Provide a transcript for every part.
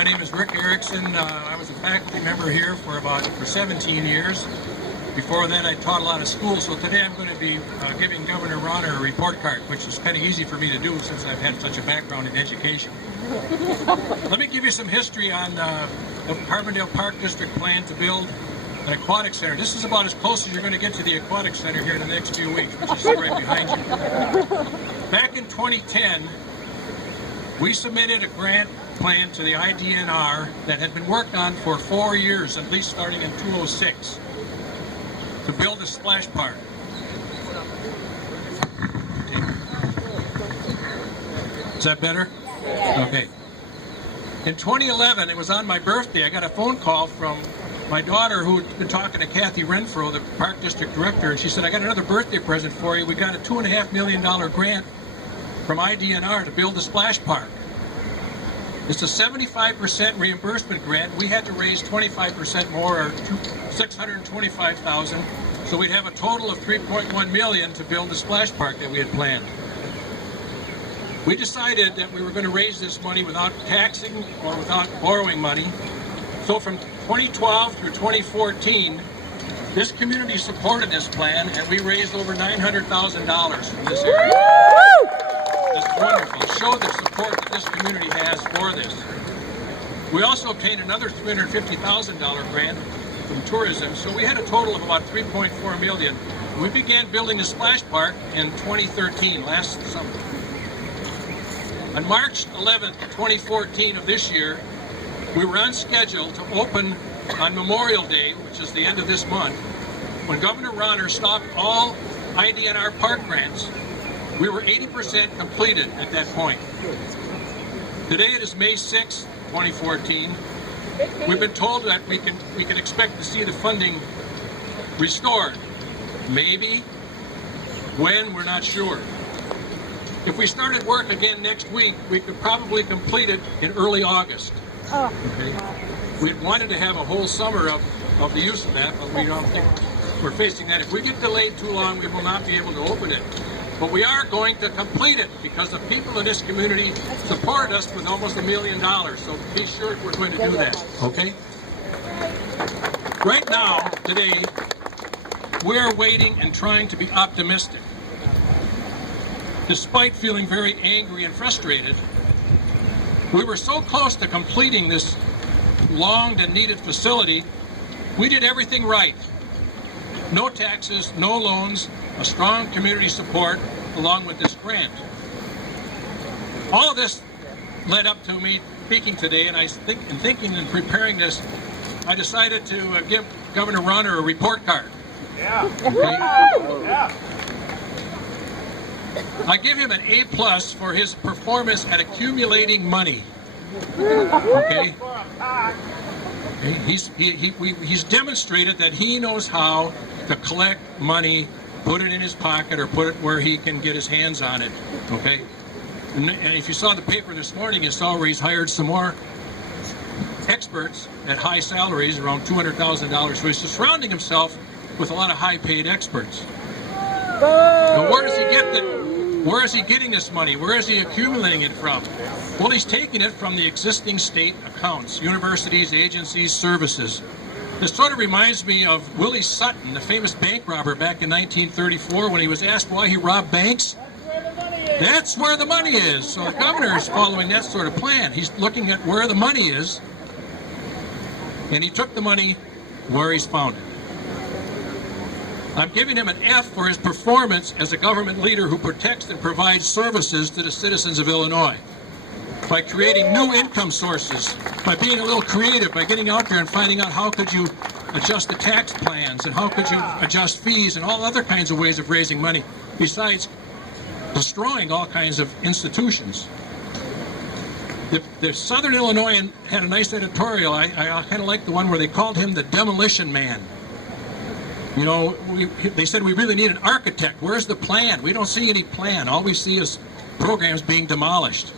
My name is Rick Erickson. I was a faculty member here for 17 years. Before that, I taught a lot of schools, so today I'm going to be giving Governor Rauner a report card, which is kind of easy for me to do since I've had such a background in education. Let me give you some history on the Carbondale Park District plan to build an aquatic center. This is about as close as you're going to get to the aquatic center here in the next few weeks, which is right behind you. Back in 2010, we submitted a grant plan to the IDNR that had been worked on for 4 years, at least starting in 2006, to build a splash park. Is that better? Okay. In 2011, it was on my birthday, I got a phone call from my daughter who had been talking to Kathy Renfro, the Park District Director, and she said, I got another birthday present for you. We got a $2.5 million grant from IDNR to build the splash park. It's a 75% reimbursement grant. We had to raise 25% more, or $625,000, so we'd have a total of $3.1 million to build the splash park that we had planned. We decided that we were going to raise this money without taxing or without borrowing money. So from 2012 through 2014, this community supported this plan, and we raised over $900,000 from this area. It's wonderful. It showed the support that this community has for this. We also obtained another $350,000 grant from tourism, so we had a total of about $3.4 million. We began building the splash park in 2013, last summer. On March 11th, 2014 of this year, we were on schedule to open on Memorial Day, which is the end of this month, when Governor Rauner stopped all IDNR park grants. We were 80% completed at that point. Today it is May 6th, 2014. We've been told that we can expect to see the funding restored. Maybe. When, we're not sure. If we started work again next week, we could probably complete it in early August. Okay. We wanted to have a whole summer of the use of that, but we don't think we're facing that. If we get delayed too long, we will not be able to open it. But we are going to complete it because the people in this community supported us with almost $1 million. So be sure we're going to do that. Okay? Right now, today, we're waiting and trying to be optimistic. Despite feeling very angry and frustrated, we were so close to completing this longed and needed facility. We did everything right. No taxes, no loans, a strong community support, along with this grant. All of this led up to me speaking today, and thinking and preparing this, I decided to give Governor Rauner a report card. Yeah. Okay? Yeah. I give him an A+ for his performance at accumulating money. Okay? He's demonstrated that he knows how to collect money, put it in his pocket, or put it where he can get his hands on it. Okay? And if you saw the paper this morning, you saw where he's hired some more experts at high salaries, around $200,000. So he's surrounding himself with a lot of high-paid experts. But where does he get the? Where is he getting this money? Where is he accumulating it from? Well, he's taking it from the existing state accounts, universities, agencies, services. This sort of reminds me of Willie Sutton, the famous bank robber back in 1934, when he was asked why he robbed banks. That's where the money is. So the governor is following that sort of plan. He's looking at where the money is, and he took the money where he's found it. I'm giving him an F for his performance as a government leader who protects and provides services to the citizens of Illinois. By creating new income sources, by being a little creative, by getting out there and finding out how could you adjust the tax plans and how could you adjust fees and all other kinds of ways of raising money, besides destroying all kinds of institutions. The Southern Illinoisan had a nice editorial. I kind of like the one where they called him the demolition man. You know, they said we really need an architect. Where's the plan? We don't see any plan. All we see is programs being demolished.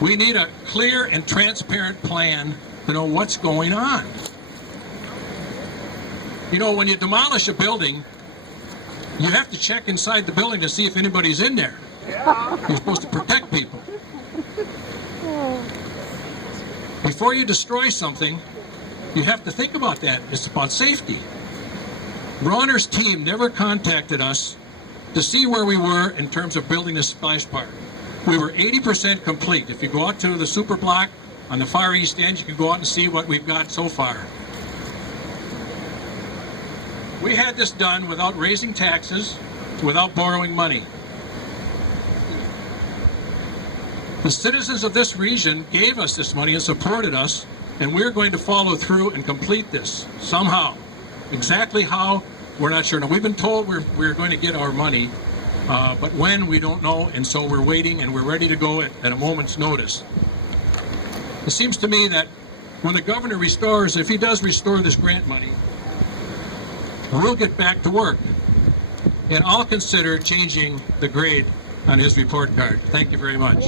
We need a clear and transparent plan to know what's going on. You know, when you demolish a building, you have to check inside the building to see if anybody's in there. You're supposed to protect people. Before you destroy something, you have to think about that. It's about safety. Bronner's team never contacted us to see where we were in terms of building this splash park. We were 80% complete. If you go out to the super block on the far east end, you can go out and see what we've got so far. We had this done without raising taxes, without borrowing money. The citizens of this region gave us this money and supported us, and we're going to follow through and complete this somehow. Exactly how, we're not sure. Now, we've been told we're going to get our money, but when, we don't know, and so we're waiting and we're ready to go at a moment's notice. It seems to me that when the governor restores, if he does restore this grant money, we'll get back to work. And I'll consider changing the grade on his report card. Thank you very much.